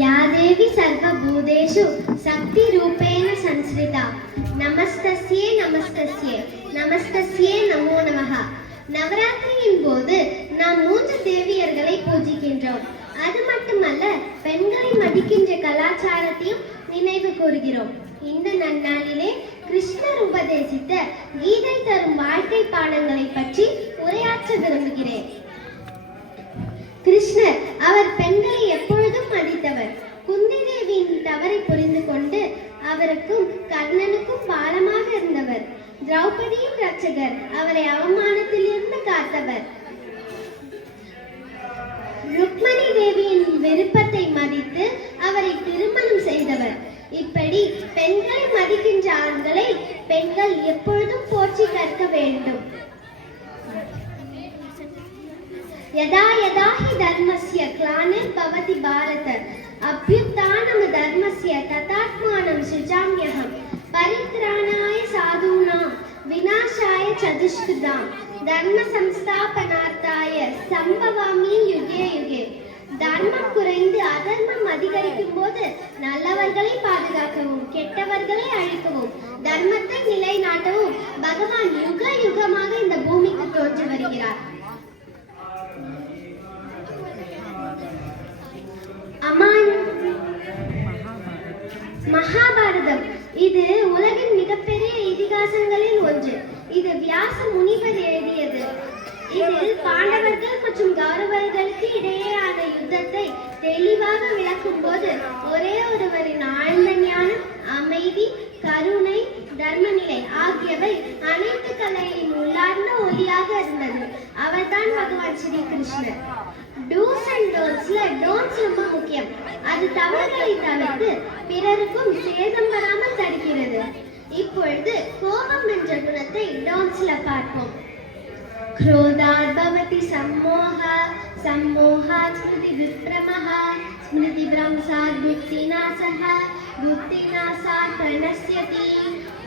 या देवी सर्वभूतेषु शक्तिरूपेण संस्थिता நமஸ்தஸ்யே நமஸ்தஸ்யே நமஸ்தஸ்யே நமோ நமஹ. நவராத்திரியின் போது நாம் 3 தேவியர்களை பூஜிக்கின்றோம். அது மட்டுமல்ல, பெண்களை மதிக்கின்ற கலாச்சாரத்தையும் நினைவு கூறுகிறோம். இந்த நன்னாளிலே கிருஷ்ணர் உபதேசித்த கீதை தரும் வாழ்க்கை பாடங்களை பற்றி உரையாற்ற விரும்புகிறேன். கிருஷ்ணர் அவர் பெண்களை எப்பொழுதும் மதித்தவர். குந்தி தேவியின் தவறை புரிந்து கொண்டு அவருக்கும் கர்ணனுக்கும் பாலமாக இருந்தவர். திரௌபதியின் ரட்சகர், அவரை அவமானத்திலிருந்து காத்தவர். ருக்மணி தேவியின் விருப்பத்தை மதித்து அவரை திருமணம் செய்தவர். இப்படி பெண்களை மதிக்கின்ற ஆண்களை பெண்கள் எப்பொழுதும் போற்றி கற்க வேண்டும். யதா யதா ஹி தர்மஸ்ய க்ளானிர் பவதி பாரத அப்யுத்தானம் தர்மஸ்ய ததாத்மானம் சுஜாம்யஹம் பரித்ராணாய சாதுனாம் விநாசாய சதுஷ்கிருதாம் தர்ம சம்ஸ்தாபனார்த்தாய சம்பவாமி யுகே யுகே. தர்மம் குறைந்து அதர்மம் அதிகரிக்கும் போது நல்லவர்களை பாதுகாக்கவும் கெட்டவர்களை அழிக்கவும் தர்மத்தை நிலைநாட்டவும் பகவான் யுக யுகமாக இந்த பூமிக்கு தோன்றி வருகிறார். மகாபாரதம் இது உலகின் மிகப்பெரிய இதிகாசங்களில் ஒன்று. இது வியாச முனிவர் எழுதியது. இதில் பாண்டவர்கள் மற்றும் கௌரவர்களுக்கு இடையேயான யுத்தத்தை தெளிவாக விளக்கும் போது ஒரே ஒருவரின் ஆழ்ந்த ஞானம், அமைதி, கருணை, தர்மநிலை ஆகியவை அனைத்து கலையின் உள்ளார்ந்த ஒளியாக இருந்தது. அவர்தான் பகவான் ஸ்ரீ கிருஷ்ணர். டூஸ் அண்ட் டோன்ட்ஸ்ல டோன்ட்ஸ் ரொம்ப முக்கியம். அது தவறுகளை தவிர்த்து பிறருக்கும் சேதம் வராமல் தடுக்கிறது. இப்பொழுது கோபம் என்ற குணத்தை டோன்ட்ஸ்ல பார்ப்போம். क्रोधात् भवति सम्मोहः, सम्मोहात् स्मृति विभ्रमः, स्मृति भ्रंशात् बुद्धिनाशः, बुद्धिनाशात् प्रणश्यति.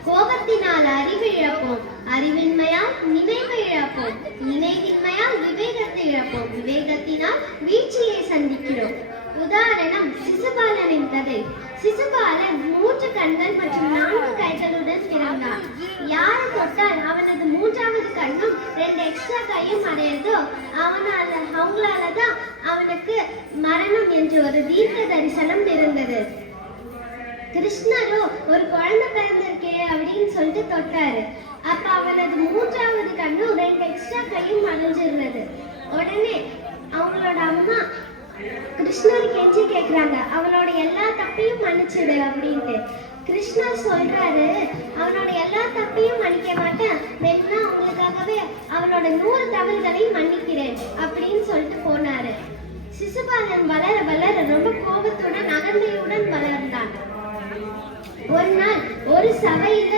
கோபத்தினால் அறிவு இழப்போம், அறிவின்மையால் நினைவை இழப்போம், நினைவின்மையால் விவேகத்தை இழப்போம், விவேகத்தினால் வீழ்ச்சியை சந்திக்கிறோம். உதாரணம், சிசுபாலனின் கதை. சிசுபாலன் 3 கண்கள் மற்றும் 4 கைகளுடன் பிறந்தான். யாரை தொட்டால் அவனது 3வது கண்ணும் 2 எக்ஸ்ட்ரா கையும் அடையதோ அவங்களாலதான் அவனுக்கு மரணம் என்று ஒரு தீர்க்க தரிசனம் இருந்தது. கிருஷ்ணரோ ஒரு குழந்தை பிறந்திருக்கே அப்படின்னு சொல்லிட்டு தொட்டாரு. அப்ப அவனது 3வது கண்ணும் 2 எக்ஸ்ட்ரா கையும் அடைஞ்சிருந்தது. உடனே அவங்களோட அம்மா கிருஷ்ணர் கெஞ்சி கேக்குறாங்க, அவனோட எல்லா தப்பையும் மன்னிச்சிடு அப்படின்ட்டு. கிருஷ்ணர் சொல்றாரு, அவனோட எல்லா தப்பையும் மன்னிக்க மாட்டேன், வேணும்னா அவங்களுக்காகவே அவனோட 100 தவறுகளையும் மன்னிக்கிறேன் அப்படின்னு சொல்லிட்டு போனாரு. சிசுபாலன் வளர வளர ரொம்ப கோபத்துடன் அகந்தையுடன் வளர்ந்தான். ஒரு நாள் ஒரு சபையில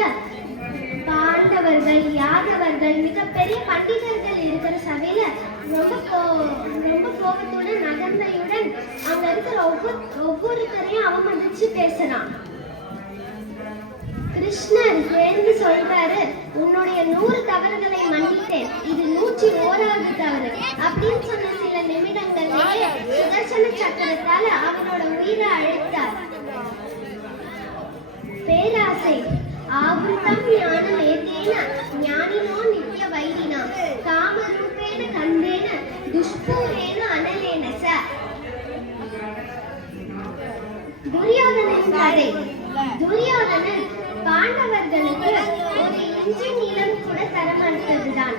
பாண்டவர்கள், யாதவர்கள், மிகப்பெரிய பண்டிதர்கள் இருக்கிற சபையில ரொம்ப கோபத்துடன் அகந்தையுடன் அங்க இருக்கிற ஒவ்வொருத்தரையும் அவமதிச்சு பேசுறான். கிருஷ்ணர் எழுந்து சொல்றாரு, உன்னுடைய 100 தவறுகளை மன்னித்தேன், இது 101வது தவறு அப்படின்னு சொன்ன சில நிமிடங்கள்லயே சுதர்சன சக்கரத்தால அவனோட உயிரை அழித்தார். பேராசை ஆவృతం ஞானம் ஏதேன ஞானினோ நித்ய வைரினா காமரூபேன கண்டேன துஷ்பூரேன அனலேன ச. துரியோதனன் கதை. துரியோதனன் பாண்டவர்களுக்கு ஒரு இன்ச்சு நீளம் கூட தர மறுத்ததுதான்.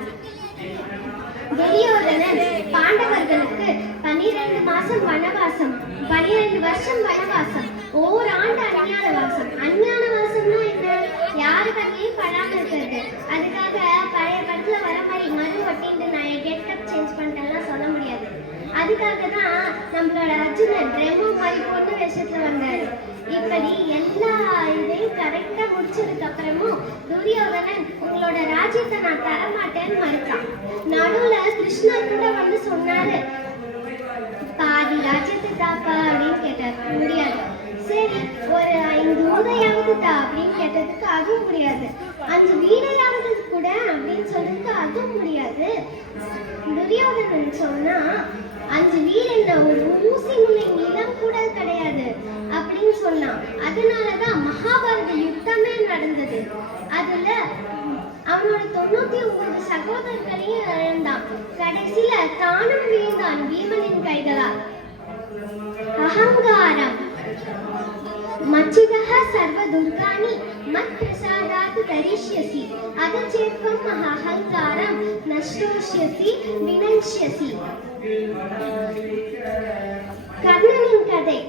துரியோதனன் பாண்டவர்களுக்கு 12 மாசம் வனவாசம், 12 வருஷம் வனவாசம், ஓராண்டு அஞ்ஞான வாசம். அஞ்ஞான வாசம்னா என்ன? யாரு கண்ணையும் படாம இருக்கிறது. அதுக்காக பழைய படத்துல வர மாதிரி மறு ஒட்டிட்டு நான் கெட்டப் சேஞ்ச் பண்ணிட்டேன்லாம் சொல்ல முடியாது. அதுக்காக தான் நம்மளோட அர்ஜுனன் ரெமோ மாதிரி பொண்ணு வேஷத்துல வந்தாரு. இப்படி எல்லா இதையும் கரெக்டா முடிச்சதுக்கு அப்புறமும் துரியோதனன் உங்களோட ராஜ்யத்தை நான் தரமாட்டேன்னு மறுத்தான். நடுவுல கிருஷ்ணர் கூட வந்து சொன்னாரு, பாதி ராஜ்யத்தை தாப்பா அப்படின்னு கேட்டார். முடியாது. சரி, ஒரு 5 ஊதையாவது தா அப்படின்னு கேட்டதுக்கு அதுவும் முடியாது. 5 வீடையாவது கூட அப்படின்னு சொல்றதுக்கு அதுவும் முடியாது. துரியோதனன் சொன்னா 5 வீடு என்ன, ஒரு ஊசி முனை நிலம் கூட கிடையாது. சொன்னான். அதனாலதான் மகாபாரத யுத்தமே நடந்தது. அதுல அவனோட 99 சகோதரர்களையும் இழந்தான். கடைசியில தானும் வீழ்ந்தான் பீமனின் கைகளால். அகங்காரம். மச்சிதः சர்வதுர்காணி மத் பிரசாதாத் தரிஷ்யசி அதச்சேத்வம் அகங்காரம் நஷ்டோஷ்யசி வினஷ்யசி. கர்ணனின் கதை.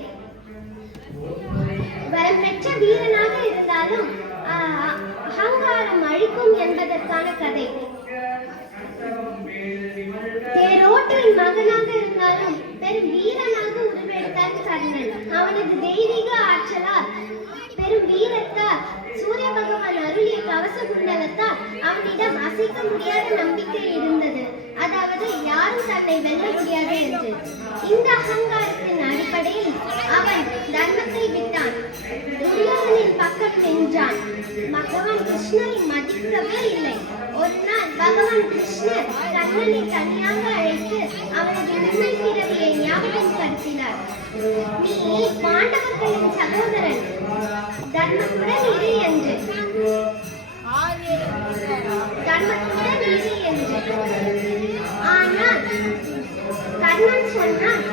வரம் பெற்ற வீரனாக இருந்தாலும் அகங்காரம் அழிக்கும் என்பதற்கான கதை. தேரோட்டின் மகனாக இருந்தாலும் பெரும் வீரனாக உருவெடுத்தான் கர்ணன். அவனது தெய்வீக ஆற்றலால் பெரும் வீரத்தால் சூரிய பகவான் அருளிய கவச குண்டலத்தால் அவனிடம் அசைக்க முடியாத நம்பிக்கை இருந்தது. அதாவது யாரும் தன்னை வெல்ல முடியாது என்று. இந்த அகங்காரத்தின் அடிப்படையில் அவன் தர்மத்தை விட்டான், துரியோதனின் பக்கம் நின்றான். பகவான் கிருஷ்ணரை மதிக்கவே இல்லை. ஒரு நாள் பகவான் கிருஷ்ணர் கர்ணனை தனியாக அழைத்து அவனது உண்மை பிறவியை ஞாபகப்படுத்தினார். நீ பாண்டவர்களின் சகோதரன், தர்மத்துடன் இரு என்று. ஆனால் கர்ணன் சொன்னான்,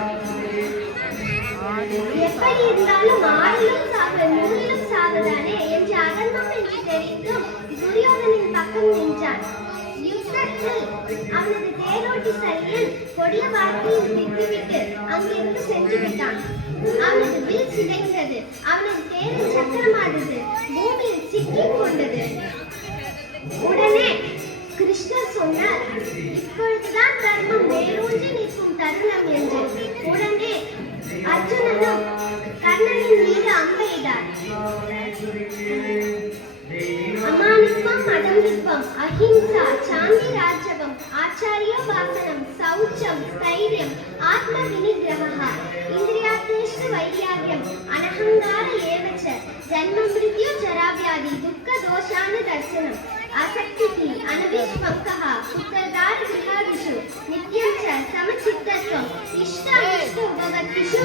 எப்படி இருந்தாலும் 6லும் சாவு 100லும் சாவுதானே என்று அதர்மம் என்று தெரிந்தும் துரியோதனின் பக்கம் நின்றான். யுத்தத்தில் அவனது தேரோட்டி சரியன் கொடிய வார்த்தையில் திட்டுவிட்டு அங்கிருந்து சென்று விட்டான். அவனது வில் சிதைந்தது. அவனது தேரின் சக்கரமானது பூமியில் சிக்கிக் கொண்டது. உடனே கிருஷ்ணர் சொன்னார், இப்பொழுதுதான் தர்மம் வேரூன்றி நிற்கும் தருணம் என்று. உடனே அர்ஜுனனும் கர்ணனின் மீது அம்பெய்தார். அமானித்வம் அதம்பித்வம் அஹிம்சா சாந்தி ராஜவம் ஆச்சாரியோ பாசனம் சௌச்சம் ஸ்தைரியம் ஆத்ம வினிகிரஹः இந்திரியார்த்தேஷு வைராக்யம் அனஹங்கார ஏவச்ச ஜன்ம மிருத்யு ஜராவ்யாதி துக்க தோஷான தர்சனம் ஆசக்திः அனவிஷ்வங்கः புத்திரதார விஹாரிஷு நித்யம் ச சமசித்தத்வம் இஷ்டானிஷ்ட உபகத்திஷு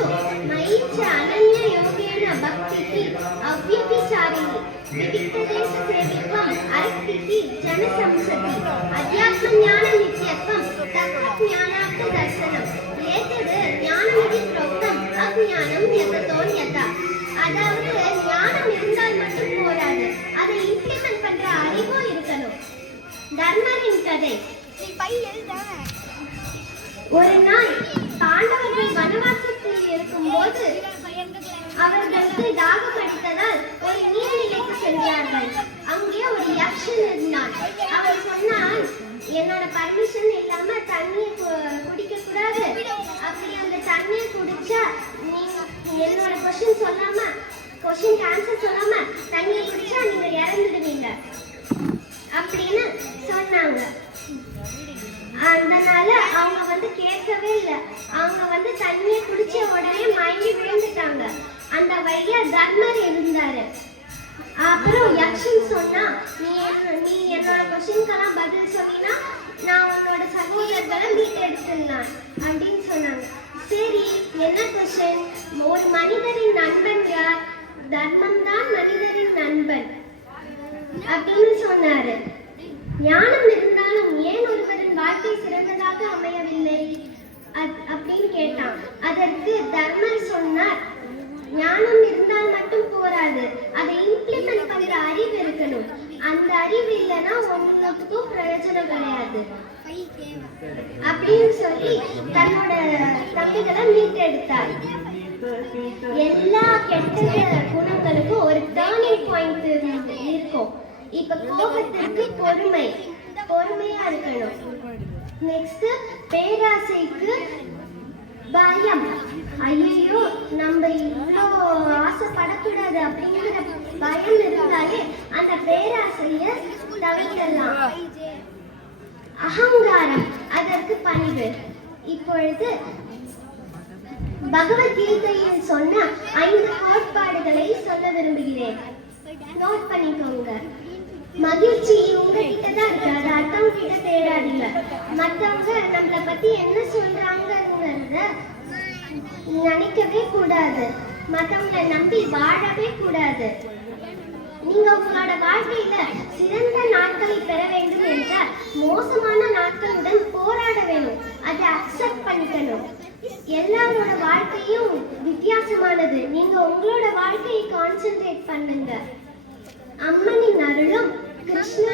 மயி ச அனன்ய யோகேன பக்திः அவ்யபிசாரிணி விவிக்ததேச சேவித்வம் அர்த்திः ஜனசம்சதி அத்யாத்மஞான நித்யத்வம் தத்வஞானார்த்த தர்சனம் ஏதது ஞானமிதி ப்ரோக்தம் அஜ்ஞானம் யததோன்யதா. அதாவது ஞானம் இருந்தால் மட்டும் போராது, அதை இம்ப்ளிமெண்ட் பண்ற அறிவும் இருக்கணும். தர்மரின் கதை. ஒரு நாள் பாண்டவர்கள் வனவாசத்தில் இருக்கும்போது அவர்களுக்கு தாகம் அடித்ததால் ஒரு நீர்நிலைக்கு சென்றார்கள். அங்கே ஒரு யக்ஷன் இருந்தான். அவன் சொன்னான், என்னோட பர்மிஷன் இல்லாம தண்ணியை குடிக்க கூடாது. அப்படி அந்த தண்ணியை குடிச்சா நீங்க என்னோட கொஸ்டின் ஆன்சர் சொல்லாம தண்ணியை குடிச்சா நீங்க இறந்துடுவீங்க அப்படின்னு சொன்னாங்க. அதனால அவங்க கேட்கவே இல்லை. அவங்க தண்ணியை குடிச்ச உடனே மயங்கி விழுந்துட்டாங்க. அந்த வழியா தர்மர் இருந்தாரு. அப்புறம் யக்ஷன் சொன்னா, நீ என்னோட கொஸ்டின்கெல்லாம் பதில் சொன்னீங்கன்னா நான் உன்னோட சகோதரர்களை மீட்டெடுத்துடலாம் அப்படின்னு சொன்னாங்க. சரி, என்ன கொஸ்டின்? ஒரு மனிதரின் நண்பன் யார்? தர்மம் தான் மனிதரின் நண்பன் அப்படின்னு சொன்னாரு. ஞானம் இருந்தாலும் ஏன் ஒருவரின் வாழ்க்கை சிறந்ததாக அமையவில்லை அப்படின்னு கேட்டான். அதற்கு தர்மர் சொன்னார், ஞானம் இருந்தால் மட்டும் போராது, அதை இம்ப்ளிமெண்ட் பண்ற அறிவு இருக்கணும். அந்த அறிவு இல்லைன்னா ஒன்னுக்கும் பிரயோஜனம் கிடையாது அப்படின்னு சொல்லி தன்னோட தம்பிகளை மீட்டெடுத்தார். எல்லா கெட்ட குணங்களுக்கும் ஒரு டர்னிங் பாயிண்ட் இருக்கும். இப்ப கோபத்திற்கு பொறுமையா இருக்கணும். நெக்ஸ்ட் பேராசைக்கு பயம். ஐயோ நம்ம இவ்வளோ ஆசைப்படக்கூடாது அப்படிங்கிற பயம் இருந்தாலே அந்த பேராசைய தவிர்க்கலாம். அகங்காரம், அதற்கு பணிவு. இப்பொழுது பகவத்கீதையில் சொன்ன 5 கோட்பாடுகளை சொல்ல விரும்புகிறேன். நோட் பண்ணிக்கோங்க. மகிழ்ச்சி உங்ககிட்ட தான் இருக்கு, அது அடுத்தவங்க கிட்ட தேடாதீங்க. மற்றவங்க நம்மளை பத்தி என்ன சொல்றாங்கிறத நினைக்கவே கூடாது. மத்தவங்களை நம்பி வாழவே கூடாது. நீங்க உங்களோட வாழ்க்கையில சிறந்த நாட்களை பெற வேண்டும் என்றால் மோசமான நாட்களுடன் போராட வேணும். அதை அக்செப்ட் பண்ணிக்கணும். எல்லாரோட வாழ்க்கையும் வித்தியாசமானது. நீங்க உங்களோட வாழ்க்கையை கான்சென்ட்ரேட் பண்ணுங்க. அம்மனின் அருளும் கிருஷ்ண